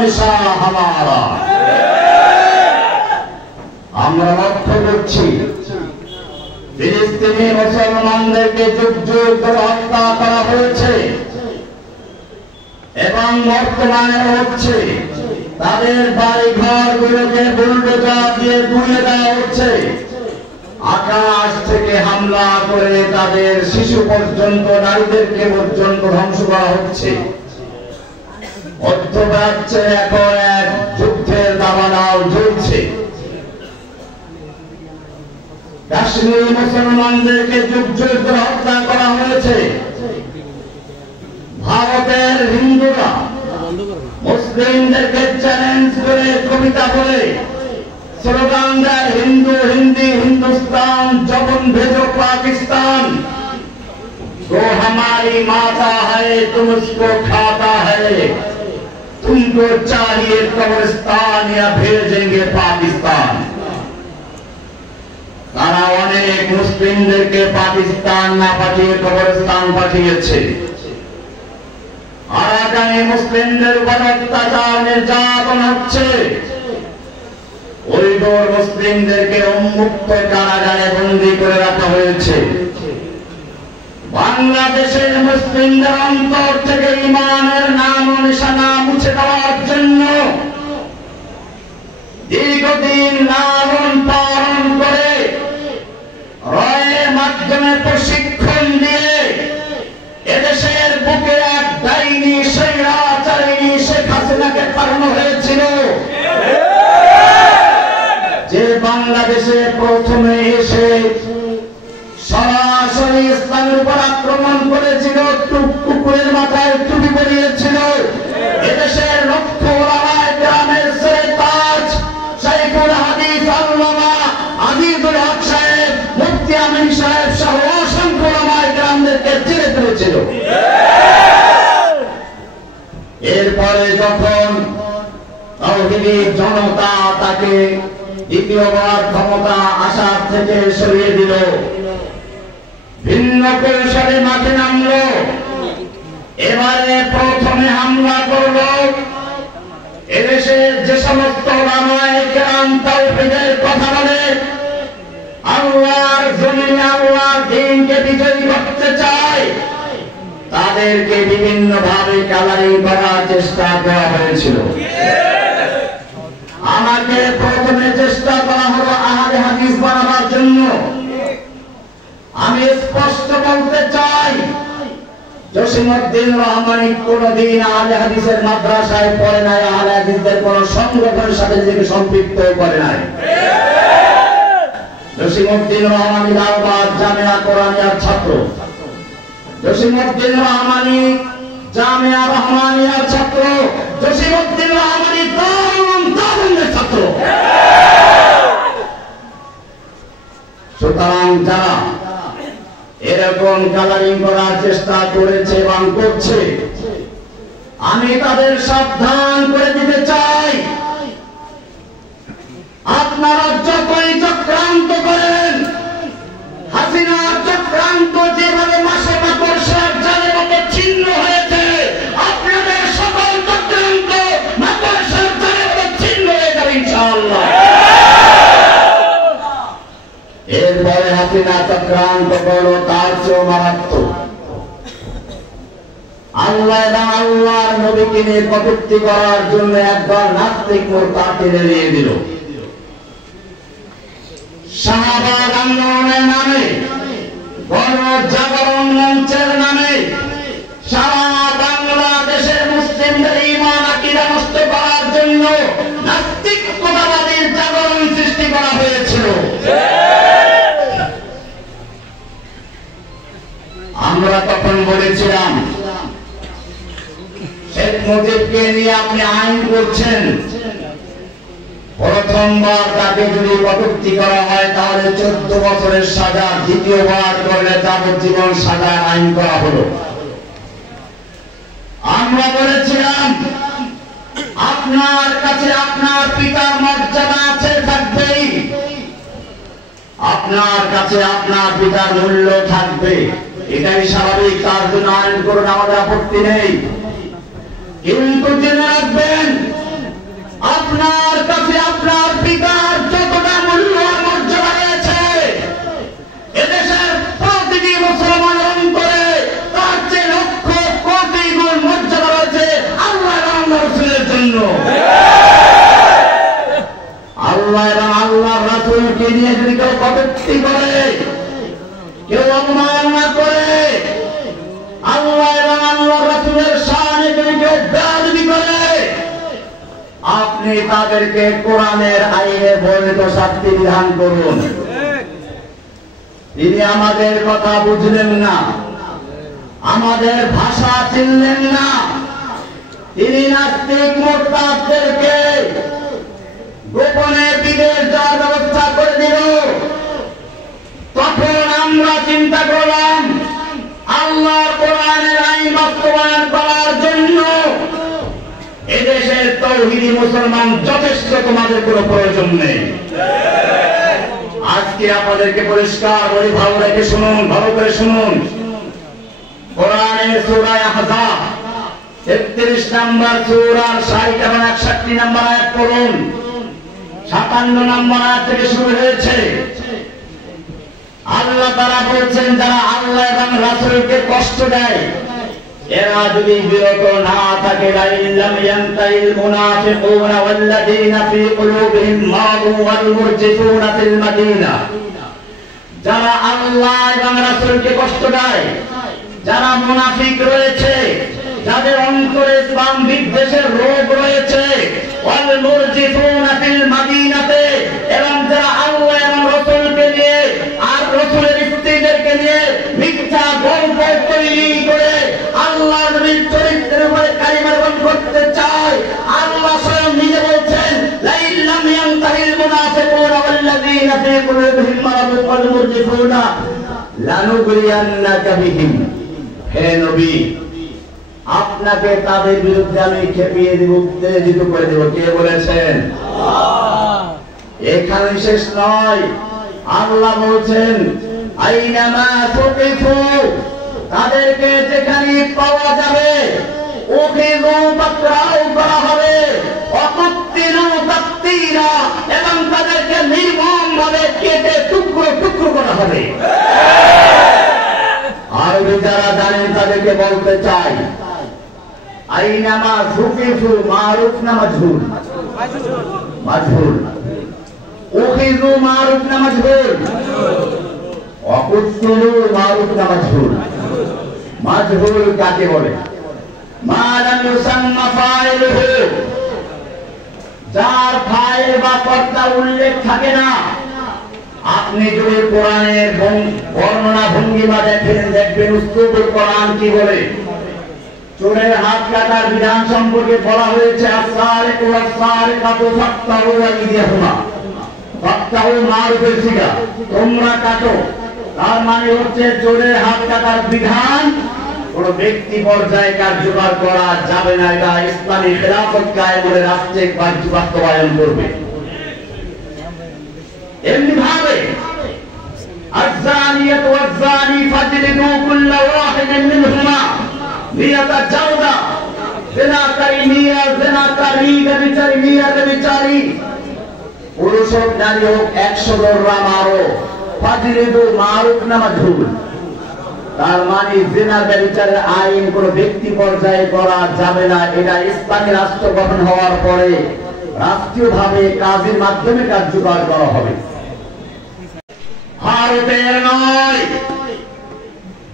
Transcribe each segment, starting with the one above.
हमेशा हमारा। আমরা লক্ষ্য করছি ফিলিস্তিনি মুসলমানদেরকে যুগ যুগ ধরে হত্যা করা হয়েছে এবং বর্তমানে হচ্ছে। তাদের বাড়ি ঘরগুলোকে বুলডোজার দিয়ে গুঁড়িয়ে দেওয়া হচ্ছে। আকাশ থেকে হামলা করে তাদের শিশু পর্যন্ত, নারীদেরকে পর্যন্ত ধ্বংস করা হচ্ছে। মধ্যপ্রাচ্যে এখন এক যুদ্ধের দাবানল ঝুলছে। কাশ্মীর মুসলমানদেরকে যুগ যুগ ধরে হত্যা করা হয়েছে। ভারতের হিন্দুরা মুসলিমদেরকে চ্যালেঞ্জ করে কবিতা বলে স্লোগান দেয়, হিন্দু হিন্দি हिंदुस्तान जबन भेजो पाकिस्तान, वो हमारी माता है तुम उसको खाता है, तुमको चाहिए कब्रिस्तान या भेजेंगे पाकिस्तान। তারা অনেক মুসলিমদেরকে পাকিস্তান না পাঠিয়ে কবরস্থান পাঠিয়েছে। আর আগামী মুসলিমদের উপর অত্যাচার নির্যাতন হচ্ছে। উইঘুর মুসলিমদেরকে উন্মুক্ত কারাগারে বন্দী করে রাখা হয়েছে। বাংলাদেশের মুসলিমদের অন্তর থেকে ঈমানের নাম ও নিশানা মুছে দেওয়ার জন্য দীর্ঘদিন লালন পালন করে রয়ের মাধ্যমে প্রশিক্ষণ দিয়ে এদেশের বুকে এক ডাইনি স্বৈরাচারিণী শেখ হাসিনাকে পাঠানো হয়েছিল, যে বাংলাদেশে প্রথমে এসে সরাসরি ইসলামের উপর আক্রমণ করেছিল, কুকুরের মাথায় টুপি পরিয়েছিল। এদেশের লক্ষ ওলামায়ে কেরামের সরে তাজ শাইখুল হাদিস আল্লামা আজিজুল হক সাহেব, মুফতি আমিন সাহেব সহ অসংখ্য ওলামায়ে কেরামদেরকে জেলে ফেলেছিল। এরপরে যখন তাওহীদি জনতা তাকে দ্বিতীয়বার ক্ষমতা আসার থেকে সরিয়ে দিল, ভিন্ন কৌশলে মাঠে নামলো। এবারে প্রথমে হামলা করলো এদেশের যে সমস্ত ওলামায়ে কেরাম তাওহীদের কথা বলে, আল্লাহর জমিনে আল্লাহর দ্বীনকে বিজয়ী করতে চায়, তাদেরকে বিভিন্ন ভাবে কালারিং করার চেষ্টা করা হয়েছিল। আমাকে প্রথমে চেষ্টা করা হলো আহলে হাদিস বানাবার জন্য। আমি স্পষ্ট বলতে চাই, জসিমউদ্দিন রহমানী কোনদিন আহলে হাদিসের মাদ্রাসায় পড়ে নাই, আহলে হাদিসদের কোন সংগঠনের সাথে নিজেকে সম্পৃক্ত করে নাই। জসিমউদ্দিন রহমানী লালবাগ জামিয়া কোরআনিয়ার ছাত্র, জসিমউদ্দিন রহমানী জামিয়া রহমানিয়ার ছাত্র, জসিমউদ্দিন রহমানী দারুল ছাত্র। সুতরাং যারা এরকম কালারিং করার চেষ্টা করেছে এবং করছে, আমি তাদের সাবধান করে দিতে চাই, আপনারা যতই চক্রান্ত করেন, হাসিনার চক্রান্ত যেভাবে মাসে মাকড়সার জালের মতো ছিন্ন হয়েছে, আপনাদের সকল চক্রান্ত মাকড়সার জালের মতো ছিন্ন হয়ে যাবে ইনশাআল্লাহ। এরপরে হাসিনা চক্রান্ত করো তার চেয়েও মারাত্মক। আল্লাহ এবং আল্লাহর নবীকে নিয়ে কটূক্তি করার জন্য একবার নাস্তিক মোরতাদকে নিয়ে দিল। শাহবাগ আন্দোলনের নামে, গণজাগরণ মঞ্চের নামে সারা বাংলাদেশের মুসলিমদের ঈমান আকীদা নষ্ট করার জন্য নাস্তিকতাবাদীর জাগরণ সৃষ্টি করা হয়েছিল। আমরা তখন বলেছিলাম, শেখ মুজিবকে নিয়ে আপনি আইন করছেন, প্রথমবার তাকে যদি কটূক্তি করা হয় তাহলে 14 বছরের সাজা, দ্বিতীয়বার করলে যাবজ্জীবন সাজা আইন করা হলো। আমরা বলেছিলাম, আপনার কাছে আপনার পিতার মর্যাদা আছে, থাকবেই, আপনার কাছে আপনার পিতার মূল্য থাকবে, এটাই স্বাভাবিক, তার জন্য আইন করুন, আমাদের আপত্তি নেই। কিন্তু জেনে রাখবেন, আপনার কাছে আপনার পিতার যতটা মূল্য মর্যাদা রয়েছে, এদেশের প্রতিটি মুসলমান অন্তরে তার চেয়ে লক্ষ কোটি গুণ মর্যাদা রয়েছে আল্লাহ এবং আল্লাহর রাসূলের জন্য। আল্লাহ এবং আল্লাহর রাসূলকে নিয়ে যদি কেউ কটূক্তি করে, কেউ অবমাননা করে, আল্লাহ এবং আল্লাহর রাসূলের শানে যদি কেউ বেয়াদবি করে, আপনি তাদেরকে কোরআনের আইনে বর্ণিত শাস্তি বিধান করুন। তিনি আমাদের কথা বুঝলেন না, আমাদের ভাষা চিনলেন না, তিনি নাস্তিক মুরতাদদেরকে গোপনে বিদেশ যাওয়ার ব্যবস্থা করে দিল। তখন আমরা চিন্তা করলাম আল্লাহর কোরআনের আইন বাস্তবায়ন করার জন্য এদেশের তাওহীদি মুসলমান যথেষ্ট, তোমাদের কোনো প্রয়োজন নেই। আজকে আপনাদেরকে পরিষ্কার বলি, ভালো রেখে শুনুন, ভালো করে শুনুন। কোরআনের সূরা আহজাব ৩৩ নম্বর সূরার ৬০ এবং ৬১ নম্বর আয়াত পড়ুন। ৫৭ নম্বর আয়াত থেকে শুরু হয়েছে। আল্লাহ তাআলা বলছেন, যারা আল্লাহ এবং রাসূলকে কষ্ট দেয়, এরা যদি বিরত না থাকে, লাইল্লাম ইয়ান্তাইল মুনাফিকুনা ওয়াল্লাযীনা ফী কুলুবিহিম মারাদুন ওয়াল মুরজিফুনা ফিল মাদিনা, যারা আল্লাহ এবং রাসূলকে কষ্ট দেয়, যারা মুনাফিক রয়েছে, যাদের অন্তরে ইসলাম বিদ্বেষের রোগ রয়েছে, ওয়াল মুরজিফুনা ফিল মাদিনাতে, এবং যারা আল্লাহ এবং রাসূলকে নিয়ে আর রাসূলের স্ত্রীদেরকে নিয়ে মিথ্যা গল্প তৈরি করে আল্লাহর নবীর চরিত্রের উপরে কালিমা রোপণ করতে চায়, আল্লাহ স্বয়ং নিজে বলছেন, লাইল্লাম ইয়ানতাহিল মুনাফিকুনা ওয়াল্লাযীনা ফী কুলুবিহিম মারাদুন ওয়াল মুরজিফুনা লানুগরিয়ান্নাকা বিহিম। হে নবী, আপনাকে তাদের বিরুদ্ধে আমি খেপিয়ে দেব, উত্তেজিত করে দেব। কে বলেছেন? আল্লাহ। এখানে শেষ নয়, আল্লাহ বলছেন, আইনামা তুকিফু, তাদেরকে যেখানে পাওয়া যাবে উখিযু পাকড়াও করা হবে, অকুত্তিলু তাকতীরা, এবং তাদেরকে নির্মমভাবে কেটে টুকরো টুকরো করা হবে। আরবি যারা জানেন তাদেরকে বলতে চাই, আইনামা তুকিফু মারুফ না মাজহুল? মাজহুল। উখিযু মারুফ না মাজহুল? অকুত্তিলু মারুফ না মাজহুল? মাজহুল কাকে বলে? মা লাম ইউসাম্মা ফাইলুহু, যার ফাইল বা কর্তা উল্লেখ থাকে না। আপনি যদি কোরআনের বর্ণনা ভঙ্গিমা দেখেন, দেখবেন উসলুবুল কোরআন কি বলে। চোরের হাত কাটার বিধান সম্পর্কে বলা হয়েছে, আস-সারিকু ওয়াস-সারিকাতু ফাক্তাহু আইদিয়াহুমা, ফাক্তাহু মারুফের সিগা, তোমরা কাটো। তার মানে হচ্ছে চোরের হাত কাটার বিধান কোন ব্যক্তি পর্যায়ে কার্যকর করা যাবে না, এটা ইসলামী খেলাফত কায়েমের রাষ্ট্রে বাস্তবায়ন করবে। এমনি ভাবে আয-যানিয়াতু ওয়াজ-যানি ফাজলিদু কুল্লা ওয়াহিদিন মিনহুমা মিয়াতা জাওদা, জিনাকারী মিয়া, জিনাকারী, ব্যভিচারী মিয়া, ব্যভিচারী, পুরুষ হোক নারী হোক 100 দররা মারো। ফাজলিদু মারুফ না মাজহুল? তার মানে জিনা ব্যভিচারের আইন কোন ব্যক্তি পর্যায়ে করা যাবে না, এটা ইসলামী রাষ্ট্র গঠন হওয়ার পরে রাষ্ট্রীয়ভাবে কাজের মাধ্যমে কার্যকর করা হবে। ভারতের নয়,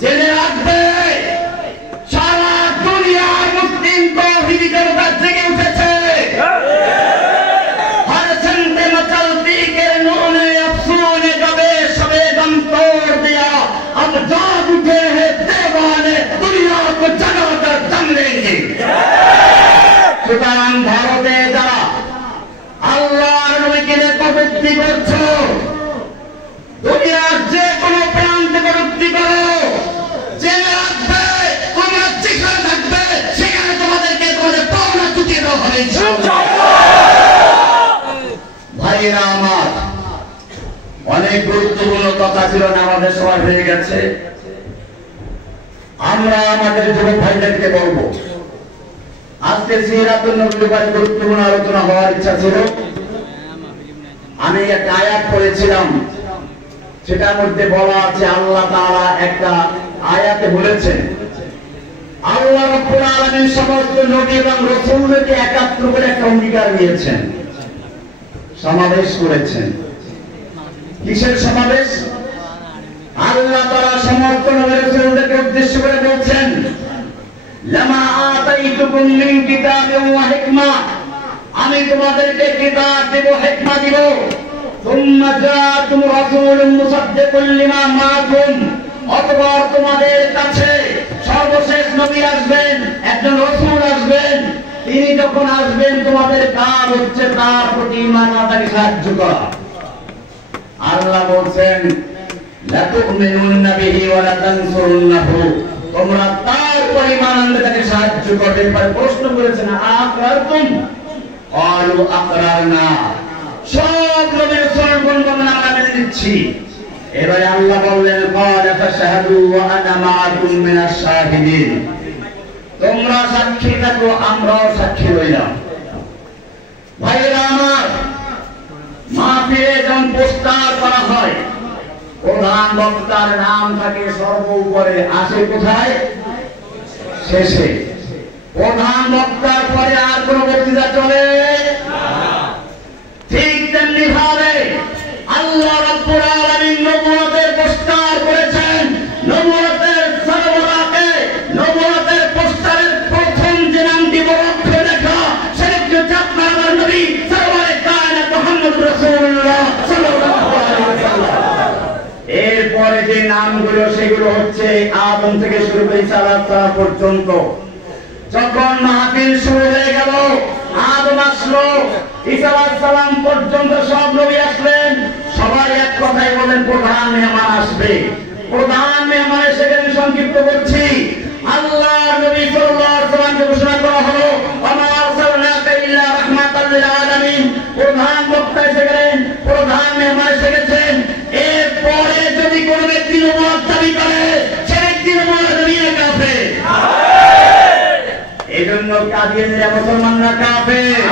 জেনে রাখবে সারা দুনিয়ার মুসলিম তাওহীদি জনতা জেগে উঠেছে। हर संदे मचलती के नूने अफसूने कबे सबे दम तोड़ दिया, अब जाग उठे हैं दीवाने, दुनिया को जगाकर दम लेंगे। সুতরাং ভারতে যারা আল্লাহর নবীকে কটূক্তি করছো, দুনিয়ার যে কোনো প্রান্তে কটূক্তি করো, জেনে রাখবে তোমরা যেখানে থাকবে সেখানে তোমাদেরকে তোমাদের পাওনা চুকিয়ে দেওয়া হবে। ভাইরা আমার, অনেক গুরুত্বপূর্ণ কথা ছিল না, আমাদের সময় হয়ে গেছে। আমরা আমাদের যুবক ভাইদেরকে বলবো, আজ আজকে সিরাতুন নবীর উপর গুরুত্বপূর্ণ আলোচনা হওয়ার ইচ্ছা ছিল। আমি একটা আয়াত পড়েছিলাম, সেটার মধ্যে বলা আছে আল্লাহ তাআলা একটা আয়াতে বলেছেন আল্লাহ রাব্বুল আলামিন সমস্ত নবী এবং রাসূলকে একাত্র করে একটা অঙ্গীকার নিয়েছেন, সমাবেশ করেছেন। কিসের সমাবেশ? আল্লাহ তাআলা সমস্ত নবী রাসূলকে উদ্দেশ্য করে বলছেন লামা আতাইতুকুম মিন কিতাবিন ওয়া হিকমা, আমি তোমাদেরকে কিতাব দেব, হিকমা দেব। সুম্মা জাআতুম রাসূলুম মুসাদ্দিকুল লিমা মাআকুম, অতঃপর তোমাদের কাছে সর্বশেষ নবী আসবেন, একজন রাসূল আসবেন। তিনি যখন আসবেন তোমাদের কাজ হচ্ছে তার প্রতি ঈমান আনতে সাহায্য করা। আল্লাহ বলেন লা তু'মিনুন্না বিহি ওয়া লা তানসুরুন্নাহু, তোমরা তার উপর ঈমান আনতে তাকে সাহায্য করবে। পরে প্রশ্ন করেছেন আকরারতুম, ক্বালু আকরারনা, সব নবী রাসূলগণ বলেন আমরা মেনে নিচ্ছি। এবারে আল্লাহ বললেন ক্বালা ফাশহাদু ওয়া আনা মাআকুম মিনাশ শাহিদিন, তোমরা সাক্ষী থাকো আমরাও সাক্ষী রইলাম। ভাইরা আমার, মাহফিলে যখন পোস্টার করা হয় প্রধান বক্তার নাম থাকে সর্ব উপরে, আসে কোথায়? শেষে। প্রধান বক্তার পরে আর কোন বক্তৃতা চলে না। ঠিক তেমনি ভাবে আল্লাহ রাব্বুল আলামিন নবুয়তের পোস্টার করেছেন। নবুয়তের সরবরাহকে, নবুয়তের পোস্টারের প্রথম যে নামটি বরফে লেখা সেটা হচ্ছে আপনার নবী সরওয়ারে কায়নাত মুহাম্মদ রাসূলুল্লাহ সাল্লাল্লাহু আলাইহি ওয়াসাল্লাম। এরপরে যে নামগুলো সেগুলো হচ্ছে আদম থেকে শুরু করে ঈসা আলাইহিস সালাম পর্যন্ত। যখন মাহফিল শুরু হয়ে গেল, আদম আসলো, ঈসা আলাইহিস সালাম পর্যন্ত সব নবী আসলেন, সবাই এক কথাই বলেন প্রধান মেহমান আসবে। প্রধান মেহমান এসে গেলেন, সংক্ষিপ্ত করছি। আল্লাহর নবী সাল্লাল্লাহু আলাইহি ওয়াসাল্লামকে ঘোষণা করা হলো ওয়া আরসালনাকা ইল্লা রাহমাতাল লিল আলামিন। প্রধান বক্তা এসে গেলেন, প্রধান মেহমান এসে গেছেন। এরপরে যদি কোন ব্যক্তি নবুয়ত দাবি করে সে ব্যক্তি নবুয়ত নিয়ে কাফের। এজন্য কাদিয়ানীরা মুসলমানরা কাফের।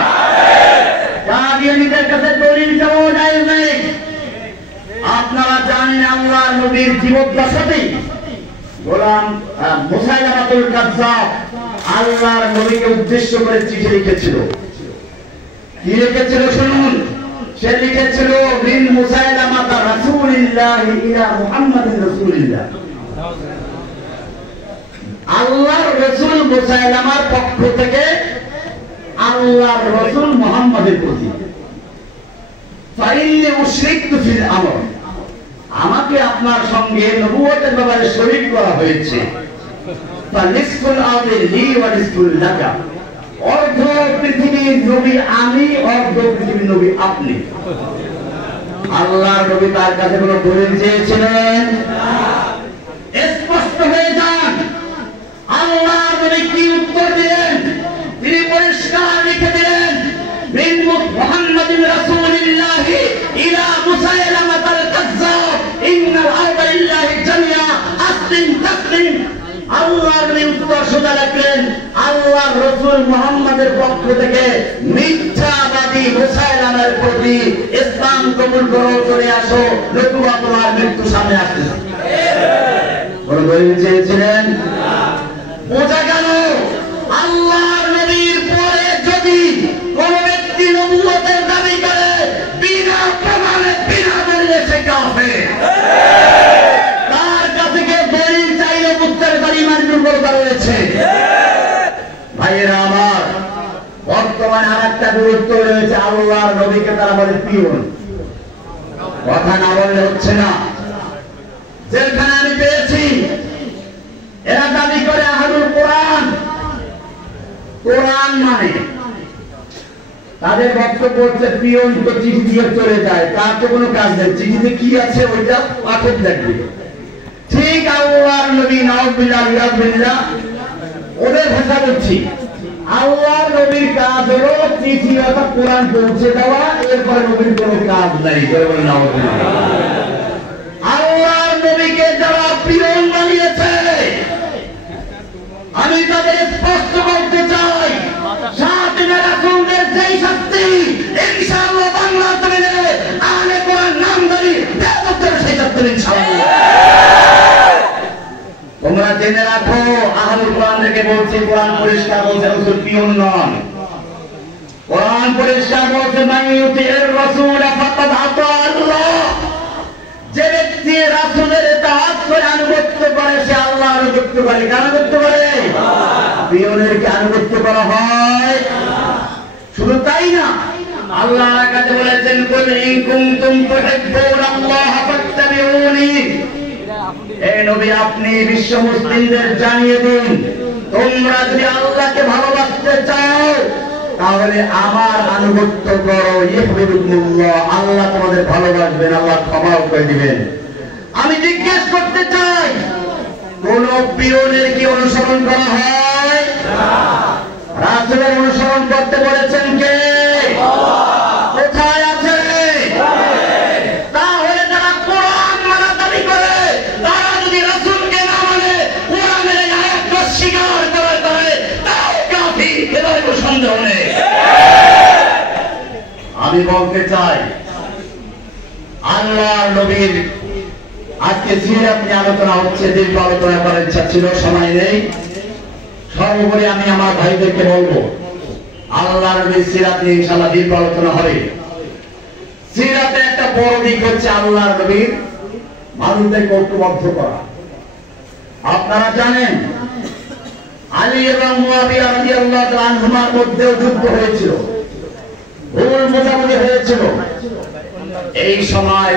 কাদিয়ানীদের কাছে দলিল চাওয়া যায় নাই। আপনারা জানেন আল্লাহর নবীর জীবদ্দশাতেই গোলাম মুসাইলামাতুল কাযযাব আল্লাহর নবীকে উদ্দেশ্য করে চিঠি লিখেছিল। কি লিখেছিল শুনুন। সে লিখেছিল মিন মুসাইলামাতা রাসূলিল্লাহি ইলা মুহাম্মাদিন রাসূলিল্লাহ, আল্লাহর রাসূল মুসাইলামার পক্ষ থেকে আল্লাহর রাসূল মুহাম্মাদের প্রতি ফাইন্নি উশরিকতু ফিল আমর, আমাকে আপনার সঙ্গে নবুয়তের ব্যাপারে শরীক করা হয়েছে। ফানিসফুল আরদি লি ওয়া নিসফুল লাকা, অর্ধ পৃথিবীর নবী আমি, অর্ধ পৃথিবীর নবী আপনি। আল্লাহর নবী তার কাছে কোনো দলিল চেয়েছিলেন না। স্পষ্ট হয়ে যান আল্লাহর নবী কি উত্তর দিলেন। তিনি পরিষ্কার লিখে দিলেন মিন মুহাম্মাদিন রাসূলিল্লাহি ইলা মুসাইলামাতাল কাযযাব ইন্নাল আরদা লিল্লাহি জামিআ আসলিম তাসলিম। আল্লাহর নবী উত্তর সোজা লিখলেন আল্লাহর রাসূল মুহাম্মাদের পক্ষ থেকে মিথ্যাবাদী মুসাইলামার প্রতি ইসলাম কবুল করো, চলে আসো, নতুবা তোমার মৃত্যু সামনে আসছে। কোন দলিল চেয়েছিলেন না। বোঝা গেল আল্লাহর নবীর পরে যদি কোন ব্যক্তি নবুয়তের দাবি করে বিনা প্রমাণে, বিনা দলিলে সে কাফের। তার কাছে কেউ দলিল চাইলে বুঝতে পারি ঈমান দুর্বলতা রয়েছে। ভাইয়েরা আমার, বর্তমানে আরেকটা গুরুত্ব রয়েছে, আল্লাহর নবীকে তারা বলে পিয়ন। কথা না বললে হচ্ছে না। যেখানে আমি পেয়েছি এরা দাবি করে আহলুল কোরআন। কোরআন মানে তাদের বক্তব্য হচ্ছে পিয়ন তো চিঠি দিয়ে চলে যায়, তার তো কোনো কাজ নেই, চিঠিতে কি আছে ওইটা পাঠক দেখবে। ঠিক আল্লাহর নবী নাউযুবিল্লাহ বিল্লাহ, ওদের ভাষা বলছি, আল্লাহর নবীর কাজ হলো চিঠি অর্থাৎ কোরআন পৌঁছে দেওয়া, এরপরে নবীর কোনো কাজ নাই। আল্লাহর নবীকে যারা পিয়ন বানিয়েছে, আমি তাদের স্পষ্ট বলতে চাই জেনে রাখো, আহলুল কোরআনকে বলছে, কোরআন পরিষ্কার বলছে রাসূল পিয়ন নন। কোরআন পরিষ্কার বলছে মাইয়ুতির রাসূল ফাকাদ আতা আল্লাহ, যে ব্যক্তি রাসূলের ইতাআত করে আনুগত্য করে সে আল্লাহর আনুগত্য করে। কার আনুগত্য করে? পিয়নের কি আনুগত্য করা হয়? শুধু তাই না, আল্লাহ কাছে বলেছেন কুল ইন কুনতুম তুহিব্বুনাল্লাহ ফাত্তাবিউনি, হে নবী আপনি বিশ্ব মুসলিমদের জানিয়ে দিন, তোমরা যদি আল্লাহকে ভালোবাসতে চাও তাহলে আমার আনুগত্য করো, ইহবিবুকুমুল্লাহ, আল্লাহ তোমাদের ভালোবাসবেন, আল্লাহ ক্ষমা করে দিবেন। আমি জিজ্ঞেস করতে চাই, কোন পিয়নের কি অনুসরণ করা হয়? রাসূলের অনুসরণ করতে বলেছেন কে? কোথায় আছে? তাহলে যারা কোরআন মানা দাবি করে তারা যদি রাসূলকে না মানে, কোরআনের এই আয়াতকে স্বীকার করে তাহলে তাও কাফির, এবারে কোনো সন্দেহ নেই। আমি বলতে চাই, আল্লাহর নবীর আজকে সিরাত নিয়ে আলোচনা হচ্ছে, দীর্ঘ আলোচনা করার ইচ্ছা ছিল, সময় নেই। সর্বোপরি আমি আমার ভাইদেরকে বলবো, আল্লাহর নবীর সিরাত নিয়ে ইনশাআল্লাহ দীর্ঘ আলোচনা হবে। সিরাতে একটা বড় দিক হচ্ছে আল্লাহর নবীর মানুষদেরকে ঐক্যবদ্ধ করা। আপনারা জানেন আলী এবং মুয়াবিয়া রাদিয়াল্লাহু তাআলা আনহুমার মধ্যেও যুদ্ধ হয়েছিল, ভুল বোঝাবুঝি হয়েছিল। এই সময়